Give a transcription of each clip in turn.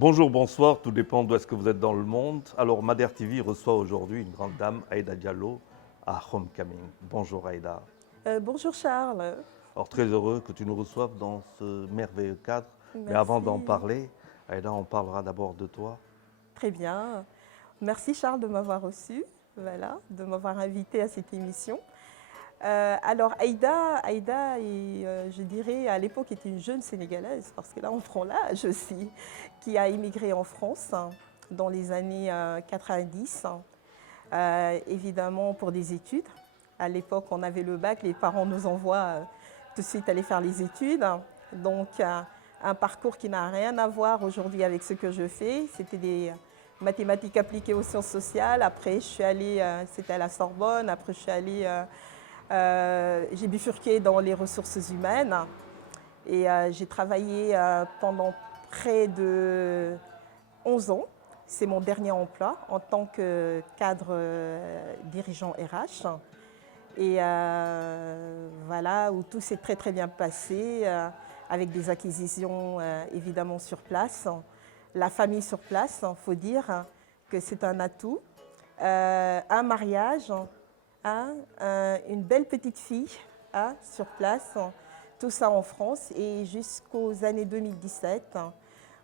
Bonjour, bonsoir, tout dépend d'où est-ce que vous êtes dans le monde. Alors, Madère TV reçoit aujourd'hui une grande dame, Aïda Diallo, à Homecoming. Bonjour Aïda. Bonjour Charles, Alors, très heureux que tu nous reçoives dans ce merveilleux cadre. Mais avant d'en merci. parler, Aïda, on parlera d'abord de toi. Très bien. Merci Charles de m'avoir reçu, voilà, de m'avoir invité à cette émission. Alors Aïda je dirais, à l'époque était une jeune Sénégalaise, parce que là on prend l'âge aussi, qui a immigré en France dans les années 90, évidemment pour des études. À l'époque on avait le bac, les parents nous envoient tout de suite aller faire les études. Donc un parcours qui n'a rien à voir aujourd'hui avec ce que je fais. C'était des mathématiques appliquées aux sciences sociales. Après, je suis allée, c'était à la Sorbonne. Après, je suis allée, j'ai bifurqué dans les ressources humaines. Et j'ai travaillé pendant près de 11 ans. C'est mon dernier emploi en tant que cadre dirigeant RH. Et voilà, où tout s'est très très bien passé, avec des acquisitions évidemment sur place. La famille sur place, il faut dire que c'est un atout. Un mariage, une belle petite fille sur place, tout ça en France. Et jusqu'aux années 2017,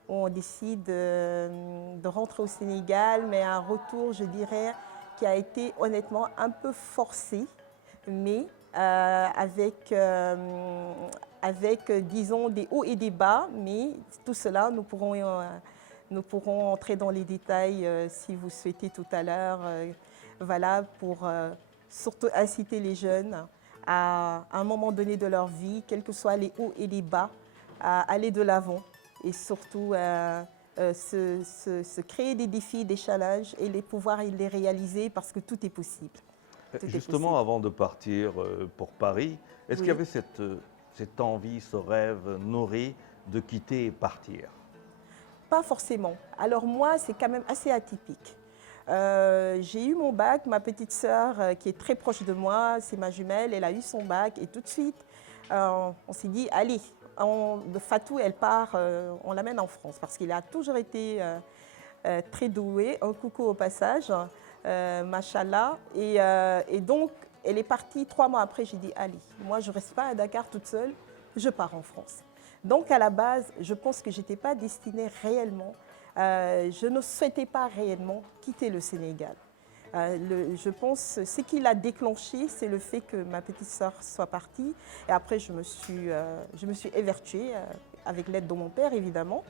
on décide de rentrer au Sénégal, mais un retour, je dirais, qui a été honnêtement un peu forcé, mais avec, disons, des hauts et des bas. Mais tout cela, nous pourrons entrer dans les détails si vous souhaitez tout à l'heure. Voilà, pour surtout inciter les jeunes à un moment donné de leur vie, quels que soient les hauts et les bas, à aller de l'avant et surtout se créer des défis, des challenges et pouvoir les réaliser parce que tout est possible. Justement, avant de partir pour Paris, est-ce qu'il y Oui. avait cette envie, ce rêve nourri de quitter et partir? Pas forcément. Alors moi, c'est quand même assez atypique. J'ai eu mon bac, ma petite sœur qui est très proche de moi, c'est ma jumelle, elle a eu son bac et tout de suite, on s'est dit, allez, Fatou, elle part, on l'amène en France parce qu'il a toujours été très doué. Un coucou au passage, machallah. Et donc, elle est partie 3 mois après, j'ai dit, allez, moi je ne reste pas à Dakar toute seule, je pars en France. Donc à la base, je pense que je n'étais pas destinée réellement, je ne souhaitais pas réellement quitter le Sénégal. Je pense que ce qui l'a déclenché, c'est le fait que ma petite sœur soit partie. Et après, je me suis évertuée, avec l'aide de mon père évidemment,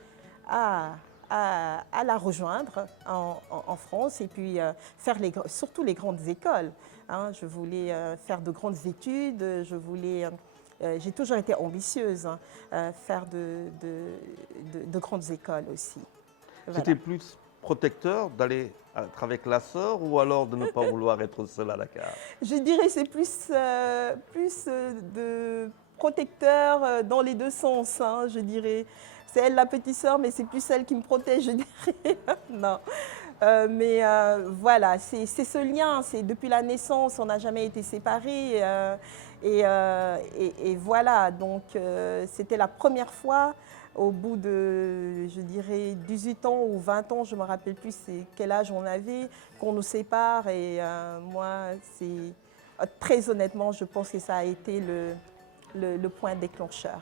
à la rejoindre en France et puis faire surtout les grandes écoles. Je voulais faire de grandes études, j'ai toujours été ambitieuse, faire de grandes écoles aussi. Voilà. C'était plus protecteur d'aller être avec la sœur ou alors de ne pas vouloir être seule à Dakar? Je dirais que c'est plus de protecteur dans les deux sens, je dirais. C'est elle la petite sœur, mais c'est plus elle qui me protège, je dirais. Non. Voilà, c'est ce lien, c'est depuis la naissance, on n'a jamais été séparés. Et voilà, donc c'était la première fois au bout de, je dirais, 18 ans ou 20 ans, je ne me rappelle plus quel âge on avait, qu'on nous sépare. Et moi, très honnêtement, je pense que ça a été le point déclencheur.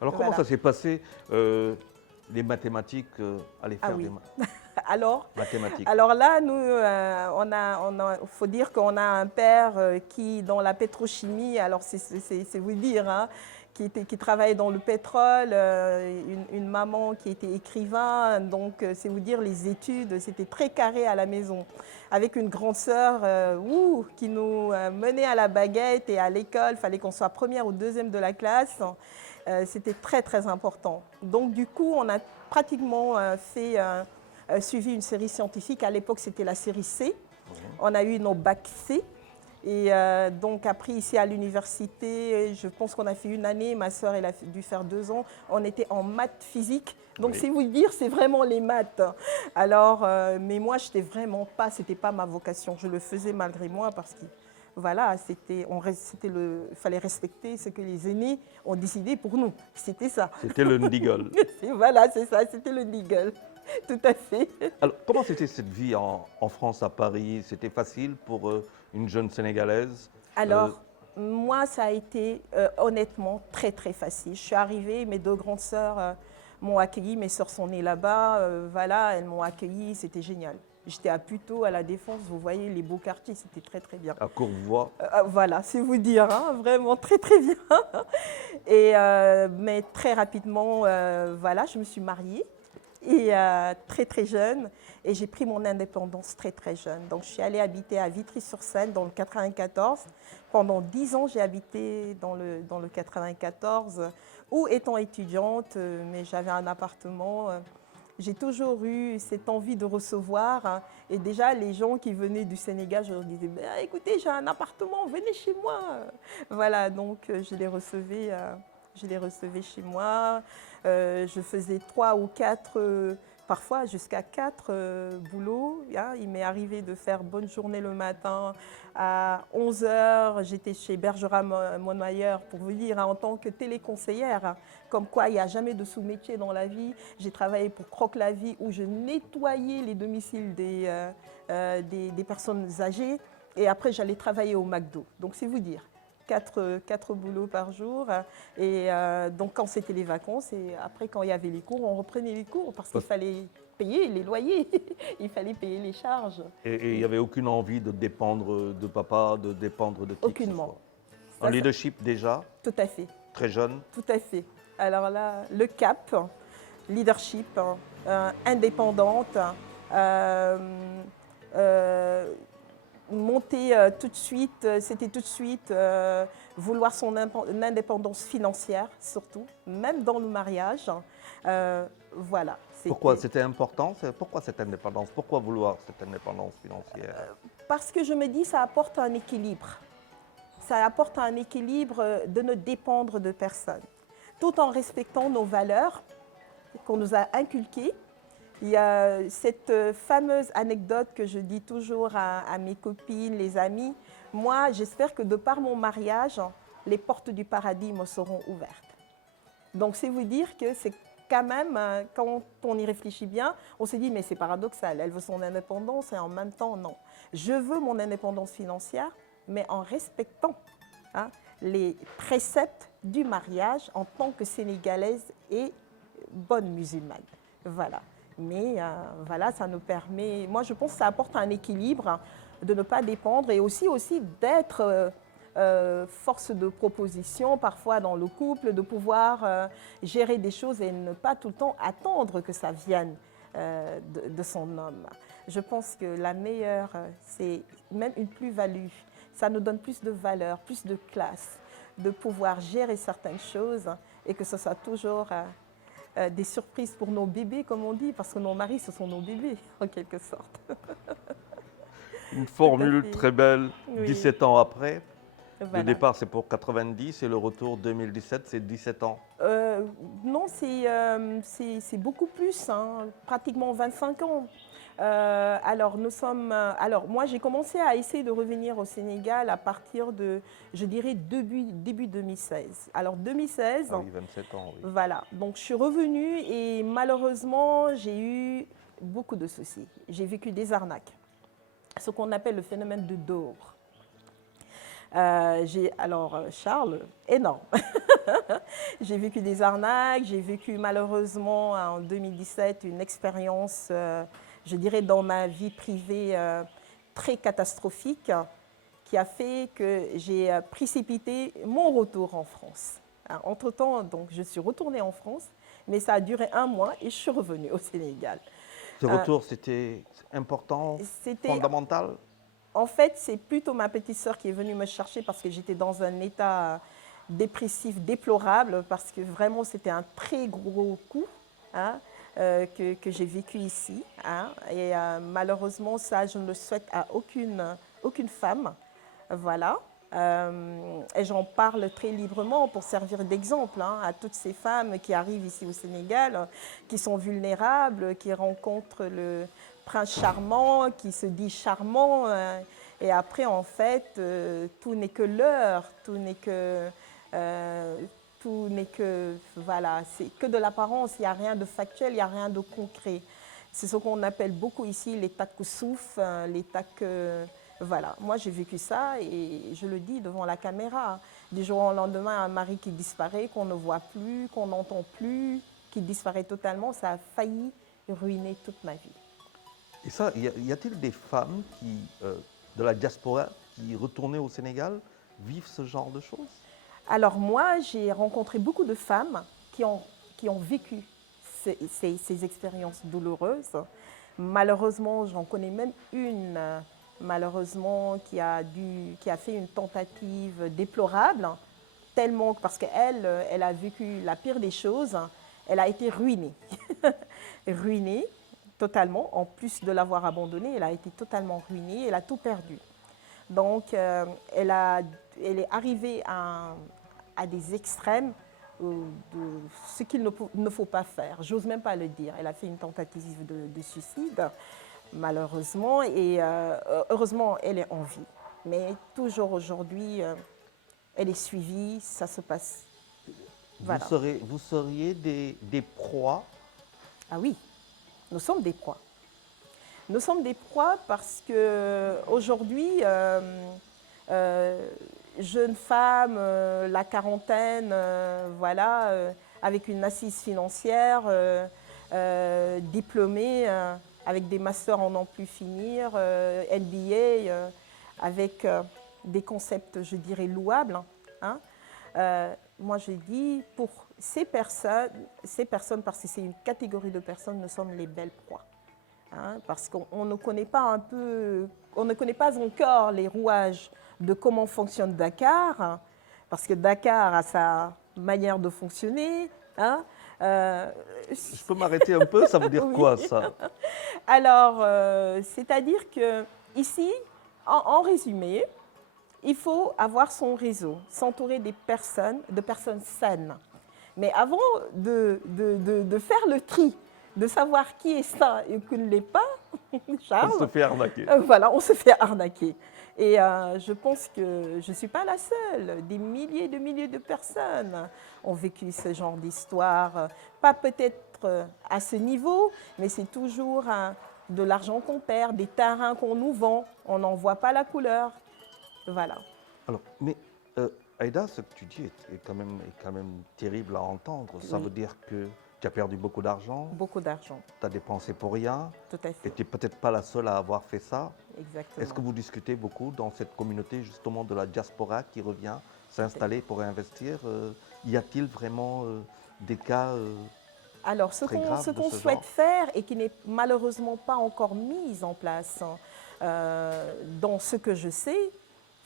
Alors, comment Voilà. ça s'est passé, les mathématiques, aller Ah faire oui. des Alors, mathématiques? alors là, nous, faut dire qu'on a un père qui, dans la pétrochimie, alors c'est vous dire, qui travaillait dans le pétrole, une maman qui était écrivain, donc c'est vous dire les études, c'était très carré à la maison, avec une grande sœur qui nous menait à la baguette et à l'école, il fallait qu'on soit première ou deuxième de la classe, c'était très très important. Donc du coup, on a pratiquement suivi une série scientifique. À l'époque, c'était la série C. On a eu nos bacs C. Et donc, après, ici à l'université, je pense qu'on a fait une année. Ma sœur, elle a dû faire 2 ans. On était en maths physique. Donc, Oui. c'est vous dire, c'est vraiment les maths. Alors, mais moi, je n'étais vraiment pas, c'était pas ma vocation. Je le faisais malgré moi parce que, voilà, il fallait respecter ce que les aînés ont décidé pour nous. C'était ça. C'était le Ndigol. Voilà, c'est ça, c'était le Nigel. tout à fait. Alors, comment c'était cette vie en France, à Paris? C'était facile pour une jeune Sénégalaise? Euh, Alors, moi, ça a été honnêtement très, très facile. Je suis arrivée, mes deux grandes sœurs m'ont accueillie, mes sœurs sont nées là-bas, voilà, elles m'ont accueillie, c'était génial. J'étais à Puteaux, à La Défense, vous voyez, les beaux quartiers, c'était très, très bien. à Courbevoie? Voilà, c'est vous dire, hein, vraiment très, très bien. Et, mais très rapidement, voilà, je me suis mariée. Et très très jeune, et j'ai pris mon indépendance très très jeune. Donc je suis allée habiter à Vitry-sur-Seine dans le 94. Pendant 10 ans, j'ai habité dans le 94, où étant étudiante, mais j'avais un appartement. J'ai toujours eu cette envie de recevoir, hein. Et déjà, les gens qui venaient du Sénégal, je leur disais, ben, écoutez, j'ai un appartement, venez chez moi. Voilà, donc je les recevais chez moi. Je faisais 3 ou 4, parfois jusqu'à 4 boulots, hein. Il m'est arrivé de faire bonne journée le matin à 11 heures. J'étais chez Bergera Montmayer pour vous dire, hein, en tant que téléconseillère, hein. Comme quoi il n'y a jamais de sous-métier dans la vie. J'ai travaillé pour Croque-la-Vie où je nettoyais les domiciles des personnes âgées. Et après, j'allais travailler au McDo. Donc, c'est vous dire. 4 boulots par jour. Et donc, quand c'était les vacances, et après, quand il y avait les cours, on reprenait les cours parce qu'il fallait payer les loyers, il fallait payer les charges. Et il n'y avait aucune envie de dépendre de papa, de dépendre de qui que ce Aucunement. soit. En Ça, leadership déjà, tout à fait, très jeune. tout à fait. Alors là, le cap, leadership, indépendante, euh, monter tout de suite, c'était tout de suite vouloir son indépendance financière, surtout, même dans le mariage. Voilà. Pourquoi c'était important? Pourquoi cette indépendance? Pourquoi vouloir cette indépendance financière? Parce que je me dis, ça apporte un équilibre. Ça apporte un équilibre de ne dépendre de personne, tout en respectant nos valeurs qu'on nous a inculquées. Il y a cette fameuse anecdote que je dis toujours à mes copines, les amis. Moi, j'espère que de par mon mariage, les portes du paradis me seront ouvertes. Donc, c'est vous dire que c'est quand même, quand on y réfléchit bien, on se dit, mais c'est paradoxal, elle veut son indépendance et en même temps, non. Je veux mon indépendance financière, mais en respectant, hein, les préceptes du mariage en tant que sénégalaise et bonne musulmane. Voilà. Mais voilà, ça nous permet, moi je pense que ça apporte un équilibre, hein, de ne pas dépendre et aussi d'être force de proposition parfois dans le couple, de pouvoir gérer des choses et ne pas tout le temps attendre que ça vienne de son homme. Je pense que la meilleure, c'est même une plus-value. Ça nous donne plus de valeur, plus de classe, de pouvoir gérer certaines choses et que ce soit toujours des surprises pour nos bébés, comme on dit, parce que nos maris, ce sont nos bébés, en quelque sorte. Une formule très belle, oui. 17 ans après. Voilà. Le départ, c'est pour 90 et le retour 2017, c'est 17 ans. Non, c'est beaucoup plus, hein, pratiquement 25 ans. Alors, moi, j'ai commencé à essayer de revenir au Sénégal à partir de, je dirais, début 2016. Alors, 2016. Ah oui, 27 ans, oui. Voilà. Donc, je suis revenue et malheureusement, j'ai eu beaucoup de soucis. J'ai vécu des arnaques, ce qu'on appelle le phénomène de Dore. Charles, énorme. J'ai vécu des arnaques, j'ai vécu malheureusement en 2017 une expérience, je dirais dans ma vie privée très catastrophique qui a fait que j'ai précipité mon retour en France. Entre-temps, donc, je suis retournée en France, mais ça a duré 1 mois et je suis revenue au Sénégal. Ce retour, c'était important, fondamental? En fait, c'est plutôt ma petite sœur qui est venue me chercher parce que j'étais dans un état dépressif déplorable, parce que vraiment c'était un très gros coup, hein, que j'ai vécu ici. Hein, et malheureusement, ça, je ne le souhaite à aucune femme. Voilà. Et j'en parle très librement pour servir d'exemple, hein, à toutes ces femmes qui arrivent ici au Sénégal, qui sont vulnérables, qui rencontrent le prince charmant, qui se dit charmant, et après en fait tout n'est que leurre, tout n'est que voilà, c'est que de l'apparence, il n'y a rien de factuel, il n'y a rien de concret. C'est ce qu'on appelle beaucoup ici les takoussouf, les tak... voilà, moi j'ai vécu ça et je le dis devant la caméra. Du jour au lendemain, un mari qui disparaît, qu'on ne voit plus, qu'on n'entend plus, qui disparaît totalement, ça a failli ruiner toute ma vie. Et ça, y a-t-il des femmes de la diaspora qui, retournées au Sénégal, vivent ce genre de choses? Alors moi, j'ai rencontré beaucoup de femmes qui ont vécu ces expériences douloureuses. Malheureusement, j'en connais même une, malheureusement, qui a fait une tentative déplorable, tellement parce qu'elle elle a vécu la pire des choses. Elle a été ruinée, ruinée totalement. En plus de l'avoir abandonnée, elle a été totalement ruinée, elle a tout perdu. Donc, elle est arrivée à des extrêmes de ce qu'il ne faut pas faire. J'ose même pas le dire. Elle a fait une tentative de suicide, malheureusement, et heureusement, elle est en vie. Mais toujours aujourd'hui, elle est suivie, ça se passe. Voilà. Vous seriez des proies? Ah oui, nous sommes des proies. Nous sommes des proies parce qu'aujourd'hui, jeune femme, la quarantaine, voilà, avec une assise financière, diplômée, avec des masters en n'en plus finir, MBA, avec des concepts, je dirais, louables. Hein. Moi, je dis, pour ces personnes, parce que c'est une catégorie de personnes, nous sommes les belles proies. Hein, parce qu'on ne connaît pas on ne connaît pas encore les rouages de comment fonctionne Dakar, hein, parce que Dakar a sa manière de fonctionner. Hein, Je peux m'arrêter un peu, ça veut dire oui. Quoi ça? Alors, c'est-à-dire que ici, en résumé, il faut avoir son réseau, s'entourer de personnes saines. Mais avant de faire le tri, de savoir qui est sain et qui ne l'est pas, Charles, On se fait arnaquer. Voilà, on se fait arnaquer. Et je pense que je ne suis pas la seule. Des milliers de personnes ont vécu ce genre d'histoire. Pas peut-être à ce niveau, mais c'est toujours de l'argent qu'on perd, des terrains qu'on nous vend. On n'en voit pas la couleur. Voilà. Alors, mais Aïda, ce que tu dis est quand même terrible à entendre. Ça Oui. veut dire que tu as perdu beaucoup d'argent, Beaucoup d'argent, tu as dépensé pour rien, tout à et fait. tu n'es peut-être pas la seule à avoir fait ça. Exactement. Est-ce que vous discutez beaucoup dans cette communauté justement de la diaspora qui revient s'installer pour investir? Y a-t-il vraiment des cas Alors, ce très graves de qu'on ce souhaite genre? faire et qui n'est malheureusement pas encore mis en place dans ce que je sais,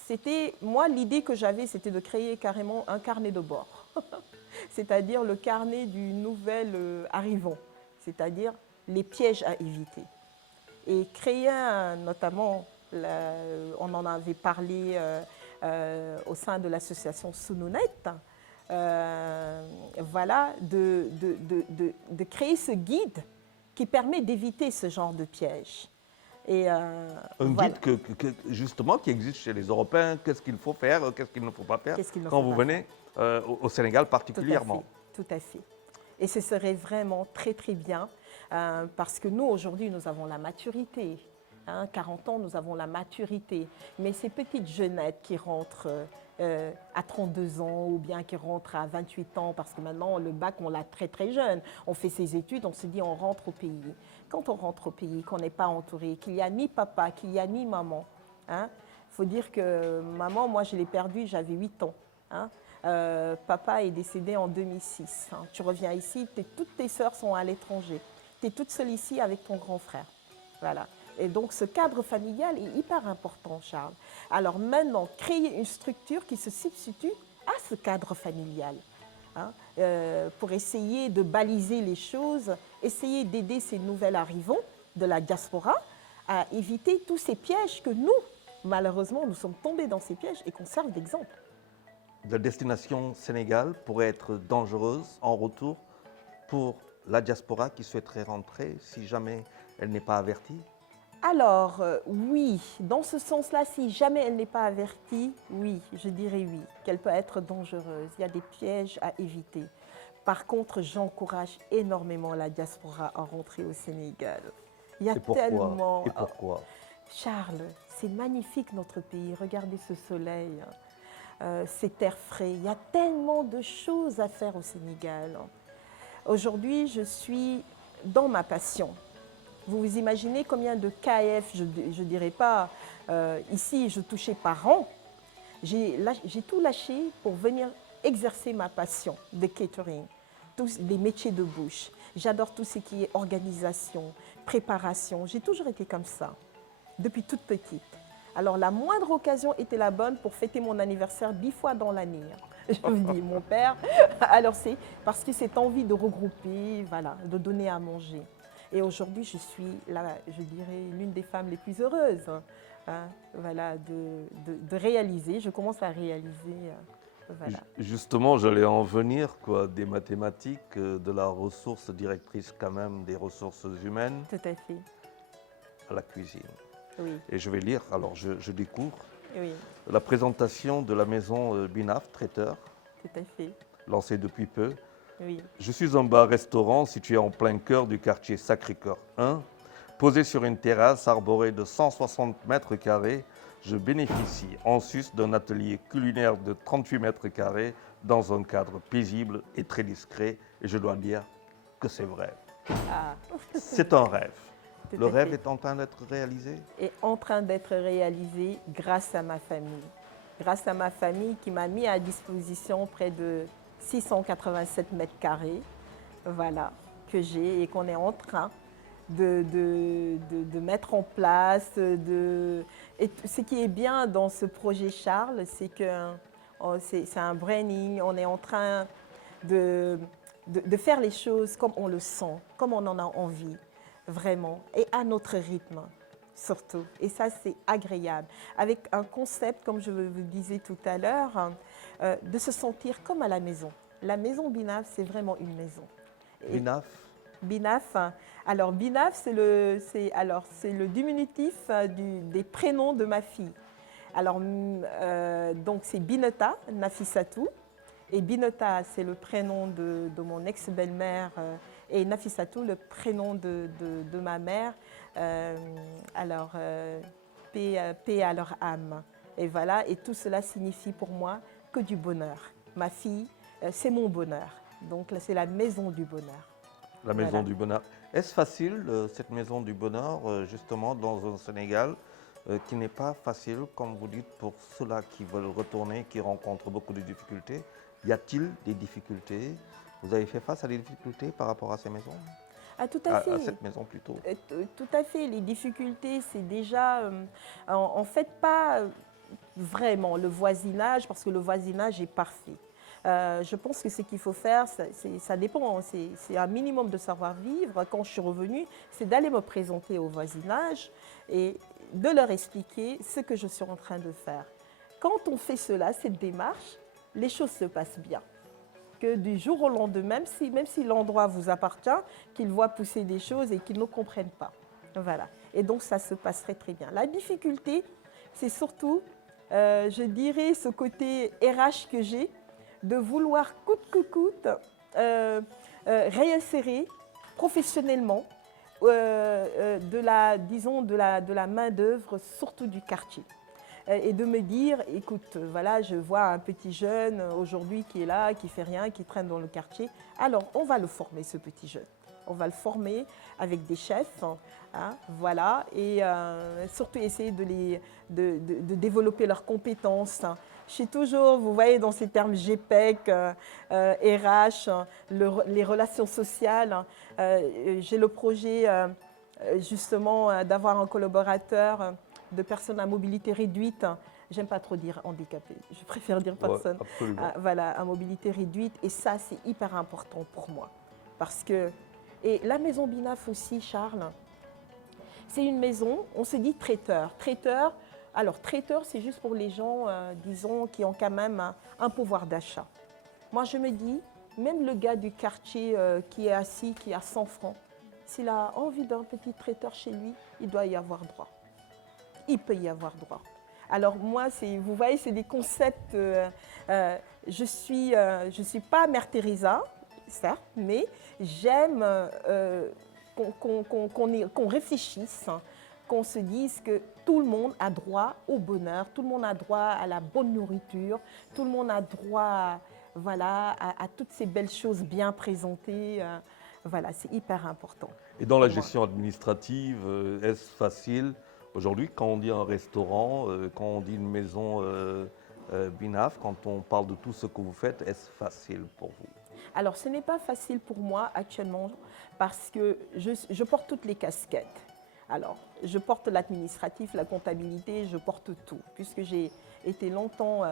c'était, moi, l'idée que j'avais, c'était de créer carrément un carnet de bord. C'est-à-dire le carnet du nouvel arrivant, c'est-à-dire les pièges à éviter. Et créer notamment, on en avait parlé au sein de l'association Sunounet, voilà, de créer ce guide qui permet d'éviter ce genre de pièges. Et, Un voilà. guide justement qui existe chez les Européens, qu'est-ce qu'il faut faire, qu'est-ce qu'il ne faut pas faire Qu'est-ce qu'il ne quand faut vous pas venez au Sénégal particulièrement. Tout à fait. Et ce serait vraiment très très bien parce que nous aujourd'hui nous avons la maturité. Hein, 40 ans, nous avons la maturité. Mais ces petites jeunettes qui rentrent à 32 ans ou bien qui rentrent à 28 ans, parce que maintenant le bac on l'a très très jeune, on fait ses études, on se dit on rentre au pays. Quand on rentre au pays, qu'on n'est pas entouré, qu'il n'y a ni papa, qu'il n'y a ni maman, hein, faut dire que maman, moi je l'ai perdue, j'avais 8 ans. Hein. Papa est décédé en 2006. Hein. Tu reviens ici, toutes tes sœurs sont à l'étranger. Tu es toute seule ici avec ton grand frère. Voilà. Et donc ce cadre familial est hyper important, Charles. Alors maintenant, créer une structure qui se substitue à ce cadre familial. Hein, pour essayer de baliser les choses, essayer d'aider ces nouveaux arrivants de la diaspora à éviter tous ces pièges que nous, malheureusement, nous sommes tombés dans ces pièges et qu'on serve d'exemple. La destination Sénégal pourrait être dangereuse en retour pour la diaspora qui souhaiterait rentrer si jamais elle n'est pas avertie? Alors, oui, dans ce sens-là, si jamais elle n'est pas avertie, oui, je dirais oui, qu'elle peut être dangereuse. Il y a des pièges à éviter. Par contre, j'encourage énormément la diaspora à rentrer au Sénégal. Il y a Et pourquoi? tellement... Et pourquoi? Charles, c'est magnifique notre pays. Regardez ce soleil, cet air frais. Il y a tellement de choses à faire au Sénégal. Aujourd'hui, je suis dans ma passion. Vous vous imaginez combien de KF, je ne dirais pas, ici, je touchais par an. J'ai tout lâché pour venir exercer ma passion de catering, tous les métiers de bouche. J'adore tout ce qui est organisation, préparation. J'ai toujours été comme ça, depuis toute petite. Alors la moindre occasion était la bonne pour fêter mon anniversaire 10 fois dans l'année. Je vous dis, mon père, alors c'est parce que cette envie de regrouper, voilà, de donner à manger. Et aujourd'hui, je suis, je dirais, l'une des femmes les plus heureuses, hein, voilà, de réaliser. Je commence à réaliser. Voilà. Justement, j'allais en venir, quoi, des mathématiques, de la ressource directrice quand même des ressources humaines Tout à fait. à la cuisine. Oui. Et je vais lire, alors je découvre Oui, la présentation de la maison Binaf, traiteur, tout à fait. lancée depuis peu. Oui. Je suis un bar-restaurant situé en plein cœur du quartier Sacré-Cœur 1, posé sur une terrasse arborée de 160 mètres carrés. Je bénéficie en sus d'un atelier culinaire de 38 mètres carrés dans un cadre paisible et très discret. Et je dois dire que c'est vrai. Ah, C'est un rêve. tout Le à rêve fait. est en train d'être réalisé. Est en train d'être réalisé grâce à ma famille. Grâce à ma famille qui m'a mis à disposition près de 687 mètres carrés, voilà, que j'ai et qu'on est en train de mettre en place. Et ce qui est bien dans ce projet Charles, c'est que c'est un branding, on est en train de faire les choses comme on le sent, comme on en a envie, vraiment, et à notre rythme. Surtout. Et ça, c'est agréable. Avec un concept, comme je vous le disais tout à l'heure, de se sentir comme à la maison. La maison Binaf, c'est vraiment une maison. Et Binaf, Binaf, alors Binaf, c'est le diminutif des prénoms de ma fille. Alors, donc c'est Bineta Nafissatou. Et Bineta, c'est le prénom de mon ex-belle-mère. Et Nafissatou, le prénom de ma mère. Alors, paix à leur âme. Et voilà, et tout cela signifie pour moi que du bonheur. Ma fille, c'est mon bonheur. Donc, c'est la maison du bonheur. la maison Voilà. du bonheur. Est-ce facile, cette maison du bonheur, justement, dans un Sénégal qui n'est pas facile, comme vous dites, pour ceux-là qui veulent retourner, qui rencontrent beaucoup de difficultés? Y a-t-il des difficultés? Vous avez fait face à des difficultés par rapport à ces maisons? Ah, tout à fait. À cette maison plutôt. Tout à fait. Les difficultés, c'est déjà, en fait, pas vraiment le voisinage, parce que le voisinage est parfait. Je pense que ce qu'il faut faire, ça dépend, c'est un minimum de savoir-vivre. Quand je suis revenue, c'est d'aller me présenter au voisinage et de leur expliquer ce que je suis en train de faire. Quand on fait cela, cette démarche, les choses se passent bien. Que du jour au lendemain, même si l'endroit vous appartient, qu'ils voient pousser des choses et qu'ils ne comprennent pas. Voilà. Et donc, ça se passe très, très bien. La difficulté, c'est surtout, je dirais, ce côté RH que j'ai, de vouloir coûte que coûte réinsérer professionnellement de la main-d'œuvre, surtout du quartier. Et de me dire, écoute, voilà, je vois un petit jeune aujourd'hui qui est là, qui fait rien, qui traîne dans le quartier. Alors, on va le former, ce petit jeune. On va le former avec des chefs, hein, voilà, et surtout essayer de développer leurs compétences. Je suis toujours, vous voyez, dans ces termes GPEC, RH, les relations sociales. J'ai le projet, justement, d'avoir un collaborateur de personnes à mobilité réduite. J'aime pas trop dire handicapé, je préfère dire personne. Ouais, voilà, à mobilité réduite. Et ça, c'est hyper important pour moi. Parce que, et la maison Binaf aussi, Charles, c'est une maison, on se dit traiteur. Alors, traiteur, c'est juste pour les gens, disons, qui ont quand même un pouvoir d'achat. Moi, je me dis, même le gars du quartier qui est assis, qui a 100 francs, s'il a envie d'un petit traiteur chez lui, il doit y avoir droit. Il peut y avoir droit. Alors moi, vous voyez, c'est des concepts. Je suis pas Mère Teresa. certes, mais j'aime qu'on réfléchisse, qu'on se dise que tout le monde a droit au bonheur, tout le monde a droit à la bonne nourriture, tout le monde a droit voilà, à toutes ces belles choses bien présentées. Voilà, c'est hyper important. Et dans la pour moi. gestion administrative, est-ce facile aujourd'hui quand on dit un restaurant, quand on dit une maison Binaf, quand on parle de tout ce que vous faites, est-ce facile pour vous? Alors, ce n'est pas facile pour moi actuellement parce que je porte toutes les casquettes. Alors, je porte l'administratif, la comptabilité, je porte tout, puisque j'ai été longtemps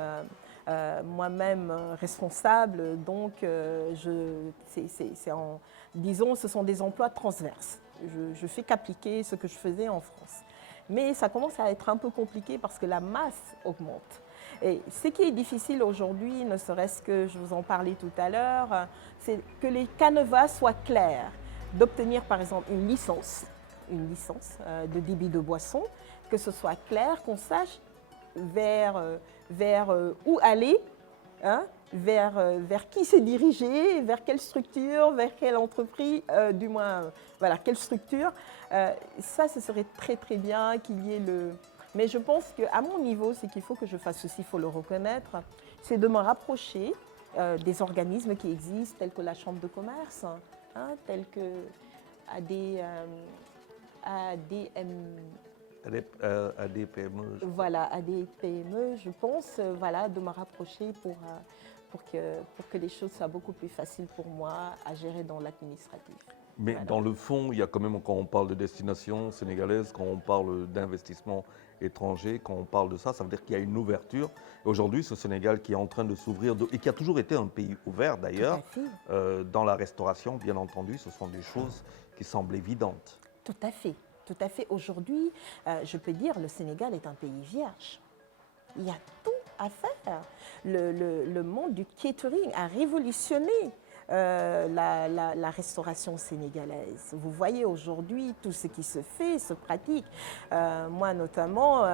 moi-même responsable, donc disons, ce sont des emplois transverses. Je fais qu'appliquer ce que je faisais en France. Mais ça commence à être un peu compliqué parce que la masse augmente. Et ce qui est difficile aujourd'hui, ne serait-ce que je vous en parlais tout à l'heure, c'est que les canevas soient clairs, d'obtenir par exemple une licence de débit de boisson, que ce soit clair, qu'on sache vers où aller, hein, vers qui se diriger, vers quelle structure, vers quelle entreprise, du moins, voilà, quelle structure. Ça, ce serait très très bien qu'il y ait le... Mais je pense qu'à mon niveau, ce qu'il faut que je fasse aussi, il faut le reconnaître, c'est de me rapprocher des organismes qui existent, tels que la Chambre de commerce, hein, tels que ADPME. Voilà, ADPME, je pense, voilà, de me rapprocher pour que les choses soient beaucoup plus faciles pour moi à gérer dans l'administratif. Mais Voilà. dans le fond, il y a quand même, quand on parle de destination sénégalaise, quand on parle d'investissement étranger, quand on parle de ça, ça veut dire qu'il y a une ouverture. Et aujourd'hui, ce Sénégal qui est en train de s'ouvrir, et qui a toujours été un pays ouvert d'ailleurs, dans la restauration, bien entendu, ce sont des choses qui semblent évidentes. Tout à fait, tout à fait. Aujourd'hui, je peux dire, le Sénégal est un pays vierge. Il y a tout à faire. Le monde du catering a révolutionné la restauration sénégalaise. Vous voyez aujourd'hui tout ce qui se fait, se pratique. Moi notamment,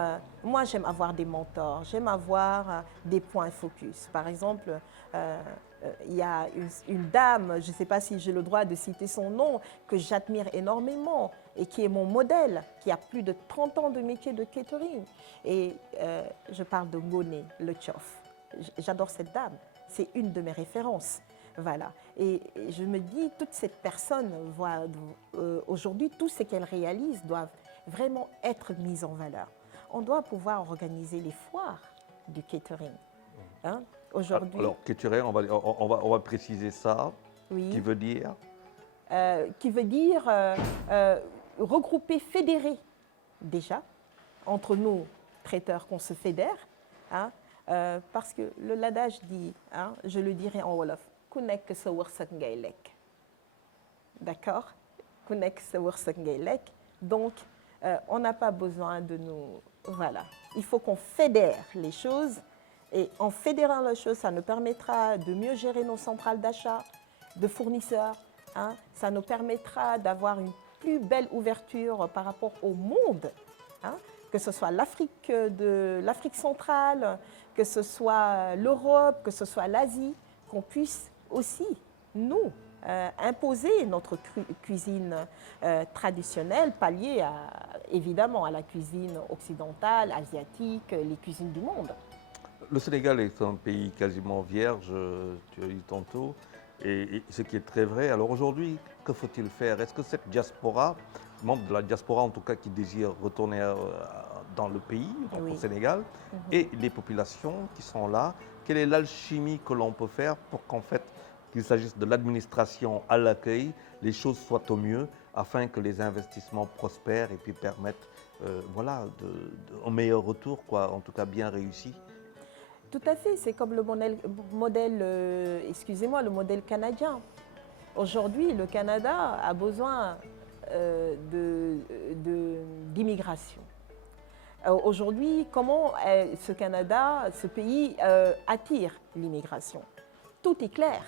moi j'aime avoir des mentors, j'aime avoir des points focus. Par exemple, il y a une dame, je ne sais pas si j'ai le droit de citer son nom, que j'admire énormément et qui est mon modèle, qui a plus de 30 ans de métier de catering. Et je parle de Ngoné Le Tchof. J'adore cette dame, c'est une de mes références. Voilà. Et je me dis, toutes ces personnes, aujourd'hui, tout ce qu'elles réalisent doivent vraiment être mis en valeur. On doit pouvoir organiser les foires du catering. Hein? Aujourd'hui. Alors, catering, on va préciser ça. Oui. Qui veut dire regrouper, fédérer déjà, entre nous, traiteurs, qu'on se fédère. Hein? Parce que l'adage dit, hein, je le dirai en Wolof, ku nekk sa wërsëg ngay lekk. D'accord? Ku nekk sa wërsëg ngay lekk. Donc, on n'a pas besoin de nous... Voilà. Il faut qu'on fédère les choses. Et en fédérant les choses, ça nous permettra de mieux gérer nos centrales d'achat, de fournisseurs. Hein? Ça nous permettra d'avoir une plus belle ouverture par rapport au monde. Hein? Que ce soit l'Afrique centrale, que ce soit l'Europe, que ce soit l'Asie, qu'on puisse aussi, nous, imposer notre cuisine traditionnelle, pallier évidemment à la cuisine occidentale, asiatique, les cuisines du monde. Le Sénégal est un pays quasiment vierge, tu as dit tantôt, et ce qui est très vrai. Alors aujourd'hui, que faut-il faire? Est-ce que cette diaspora, membre de la diaspora en tout cas qui désire retourner dans le pays, donc Oui. au Sénégal, et les populations qui sont là, quelle est l'alchimie que l'on peut faire pour qu'en fait, qu'il s'agisse de l'administration à l'accueil, les choses soient au mieux afin que les investissements prospèrent et puis permettent voilà, un meilleur retour, quoi, en tout cas bien réussi? Tout à fait, c'est comme le modèle canadien. Aujourd'hui, le Canada a besoin d'immigration. Aujourd'hui, comment ce pays attire l'immigration? Tout est clair.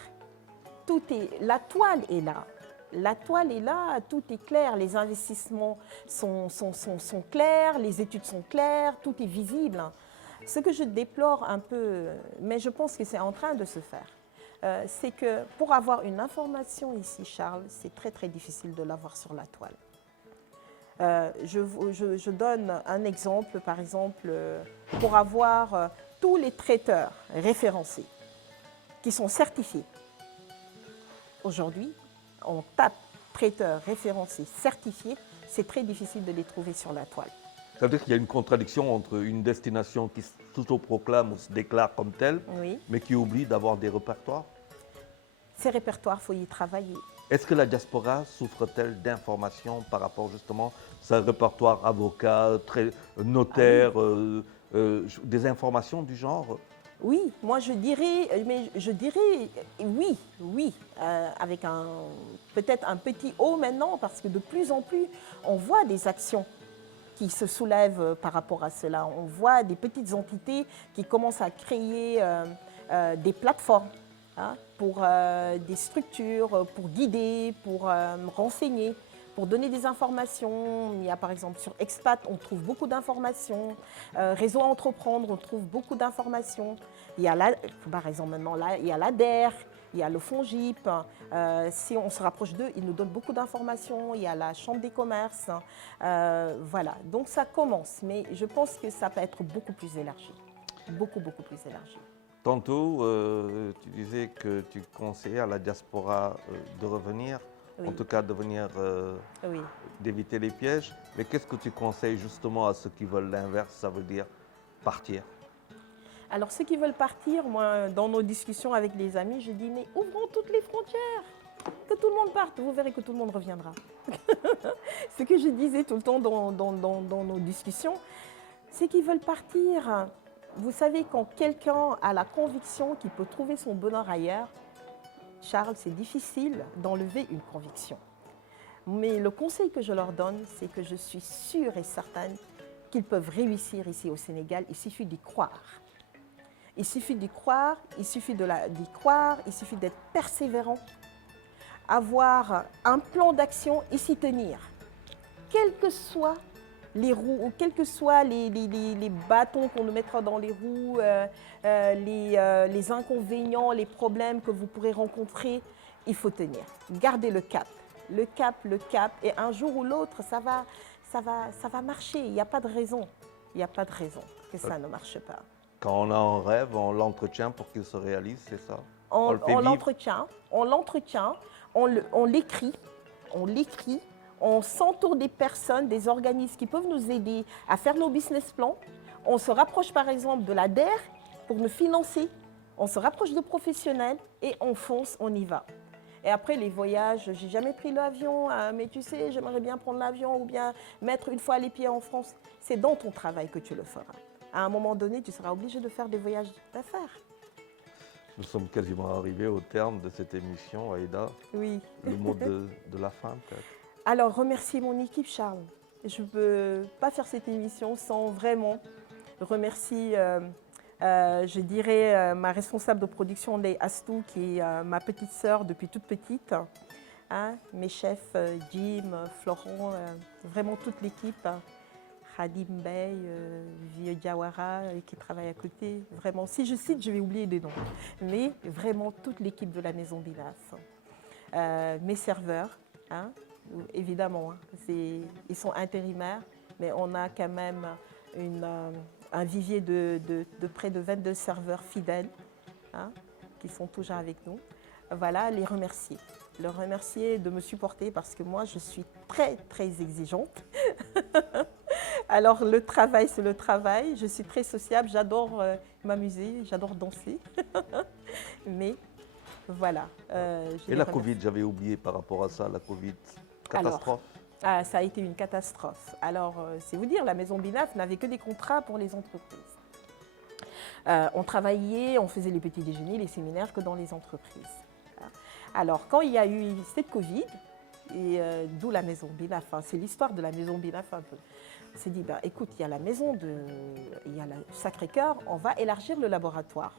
La toile est là. La toile est là, tout est clair. Les investissements sont clairs, les études sont claires, tout est visible. Ce que je déplore un peu, mais je pense que c'est en train de se faire, c'est que pour avoir une information ici, Charles, c'est très très difficile de l'avoir sur la toile. Je donne un exemple, par exemple, pour avoir tous les traiteurs référencés qui sont certifiés. Aujourd'hui, on tape traiteurs référencés certifiés, c'est très difficile de les trouver sur la toile. Ça veut dire qu'il y a une contradiction entre une destination qui s'autoproclame ou se déclare comme telle, Oui. mais qui oublie d'avoir des répertoires. Ces répertoires, il faut y travailler. Est-ce que la diaspora souffre-t-elle d'informations par rapport justement à ce répertoire avocat, notaire, des informations du genre? Oui, moi je dirais, oui, oui, avec peut-être un petit O maintenant, parce que de plus en plus, on voit des actions qui se soulèvent par rapport à cela. On voit des petites entités qui commencent à créer des plateformes hein, pour des structures, pour guider, pour renseigner, pour donner des informations. Il y a par exemple sur Expat, on trouve beaucoup d'informations. Réseau à entreprendre, on trouve beaucoup d'informations. Il y a par exemple maintenant, là, il y a l'ADER, il y a le FONGIP. Si on se rapproche d'eux, ils nous donnent beaucoup d'informations. Il y a la Chambre des commerces. Voilà, donc ça commence. Mais je pense que ça peut être beaucoup plus élargi. Beaucoup, beaucoup plus élargi. Tantôt, tu disais que tu conseillais à la diaspora de revenir, Oui. en tout cas de venir, Oui. d'éviter les pièges. Mais qu'est-ce que tu conseilles justement à ceux qui veulent l'inverse, ça veut dire partir? Alors ceux qui veulent partir, moi, dans nos discussions avec les amis, je dis mais ouvrons toutes les frontières, que tout le monde parte, vous verrez que tout le monde reviendra. Ce que je disais tout le temps dans nos discussions, c'est qu'ils veulent partir. Vous savez, quand quelqu'un a la conviction qu'il peut trouver son bonheur ailleurs, Charles, c'est difficile d'enlever une conviction. Mais le conseil que je leur donne, c'est que je suis sûre et certaine qu'ils peuvent réussir ici au Sénégal, il suffit d'y croire. Il suffit d'y croire, il suffit d'y croire, il suffit d'être persévérant, avoir un plan d'action et s'y tenir. Quels que soient les roues, ou quels que soient les bâtons qu'on nous mettra dans les roues, les inconvénients, les problèmes que vous pourrez rencontrer, il faut tenir. Gardez le cap. Le cap, et un jour ou l'autre, ça va marcher. Il n'y a pas de raison. Il n'y a pas de raison que ça ne marche pas. Quand on a un rêve, on l'entretient pour qu'il se réalise, c'est ça? On le fait vivre. l'entretient, on l'écrit, on s'entoure des personnes, des organismes qui peuvent nous aider à faire nos business plans. On se rapproche par exemple de l'ADER pour nous financer. On se rapproche de professionnels et on fonce, on y va. Et après les voyages, j'ai jamais pris l'avion, mais tu sais, j'aimerais bien prendre l'avion ou bien mettre une fois les pieds en France. C'est dans ton travail que tu le feras. À un moment donné, tu seras obligé de faire des voyages d'affaires. Nous sommes quasiment arrivés au terme de cette émission, Aïda. Oui. Le mot de la fin, peut-être. Alors, remercier mon équipe, Charles. Je ne peux pas faire cette émission sans vraiment remercier, je dirais, ma responsable de production, Lei Astou, qui est ma petite sœur depuis toute petite. Hein, mes chefs, Jim, Florent, vraiment toute l'équipe. Khadim Bey, Vieux Diawara qui travaille à côté. Vraiment, si je cite, je vais oublier des noms. Mais vraiment toute l'équipe de la Maison Binaf. Mes serveurs, hein, évidemment, hein, ils sont intérimaires, mais on a quand même un vivier de près de 22 serveurs fidèles hein, qui sont toujours avec nous. Voilà, les remercier. Leur remercier de me supporter parce que moi, je suis très, très exigeante. Alors, le travail, c'est le travail. Je suis très sociable, j'adore m'amuser, j'adore danser. Mais voilà. Et la Covid, j'avais oublié par rapport à ça, la Covid, catastrophe. Alors, ça a été une catastrophe. Alors, c'est vous dire, la Maison Binaf n'avait que des contrats pour les entreprises. On travaillait, on faisait les petits déjeuners, les séminaires que dans les entreprises. Alors, quand il y a eu cette Covid, et d'où la Maison Binaf, hein, c'est l'histoire de la Maison Binaf un peu. On s'est dit, ben, écoute, il y a la maison il y a le Sacré-Cœur, on va élargir le laboratoire.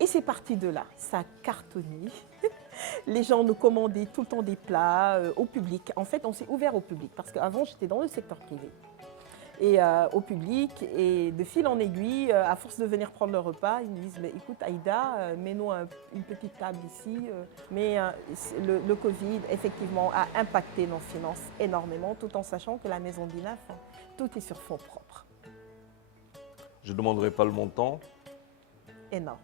Et c'est parti de là, ça a cartonné. Les gens nous commandaient tout le temps des plats au public. En fait, on s'est ouvert au public parce qu'avant, j'étais dans le secteur privé. et au public. Et de fil en aiguille, à force de venir prendre le repas, ils me disent mais écoute Aïda, mets-nous une petite table ici. Mais le Covid, effectivement, a impacté nos finances énormément, tout en sachant que la maison d'INAF, tout est sur fonds propres. Je ne demanderai pas le montant. Énorme,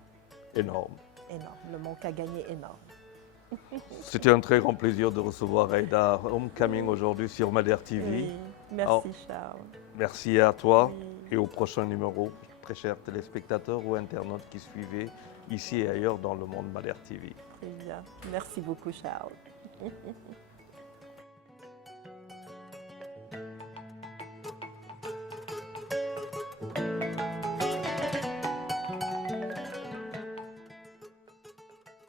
Énorme. énorme. Le manque à gagner énorme. C'était un très grand plaisir de recevoir Aïda Homecoming aujourd'hui sur Madère TV. Oui, merci Alors, Charles. merci à toi Oui. et au prochain numéro, très chers téléspectateurs ou internautes qui suivaient ici et ailleurs dans le monde Madère TV. Très bien. Merci beaucoup Charles.